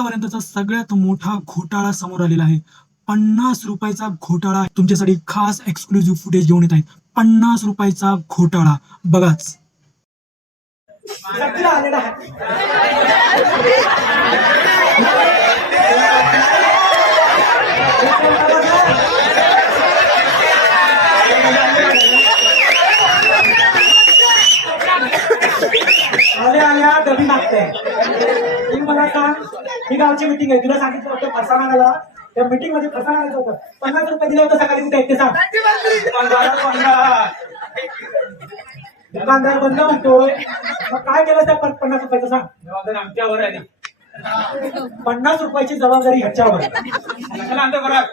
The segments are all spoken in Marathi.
आतापर्यंतचा सगळ्यात मोठा घोटाळा समोर आलेला आहे. 50 रुपयाचा घोटाळा तुमच्यासाठी खास एक्सक्लुझिव्ह फुटेज घेऊन येत आहे. 50 रुपयाचा घोटाळा बघाच. आल्या डबी मागते. तुम्ही मला सांग, ही गावची मिटिंग आहे, तुला सांगितलं होतं फसाणाला त्या मिटिंग मध्ये फसाणाचं होतं. 50 रुपये दिले होते सकाळी, कुठे ते सांग. दुकानदार बंद म्हणतोय, मग काय केलं त्या 50 रुपयाचं सांग. जबाबदारी आमच्यावर आहे. 50 रुपयाची जबाबदारी ह्याच्यावर. कशाला आमच्या घरात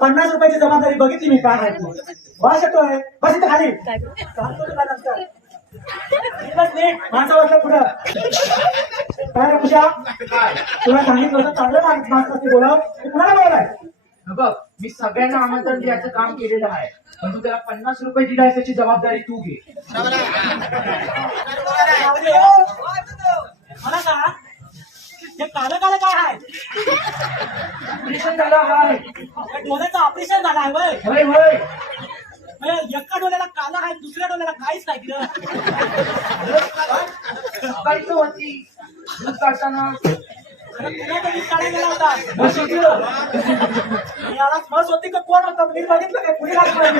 50 रुपयाची जबाबदारी बघितली मी काय आहे. बस येतोय, बस इथं खाली. बस नीट माणसा वाटलं पुढं. काय रे पूजा, तुला सांगितलं होतं चांगलं माणूस असते बोलाव, कुणाला बोलाय. बघ, मी सगळ्यांना आमंत्रण द्यायचं काम केलेलं आहे, पण तू त्याला 50 रुपये दिलाय त्याची जबाबदारी तू घे. मला सांग, हे कालं कालं काय आहे. ऑपरेशन झालं आहे. डोळ्याचं ऑपरेशन झालं आहे वय. होय होय. एका डोळ्याला काला आहे, दुसऱ्या डोळ्याला काहीच नाही दिलं. सकाळी तर होती दूध काढताना तुला कधी काढायला गेला होता. बस होतं. याला बस होती का कोण होतं मी बघितलं काय कुणी लागलं.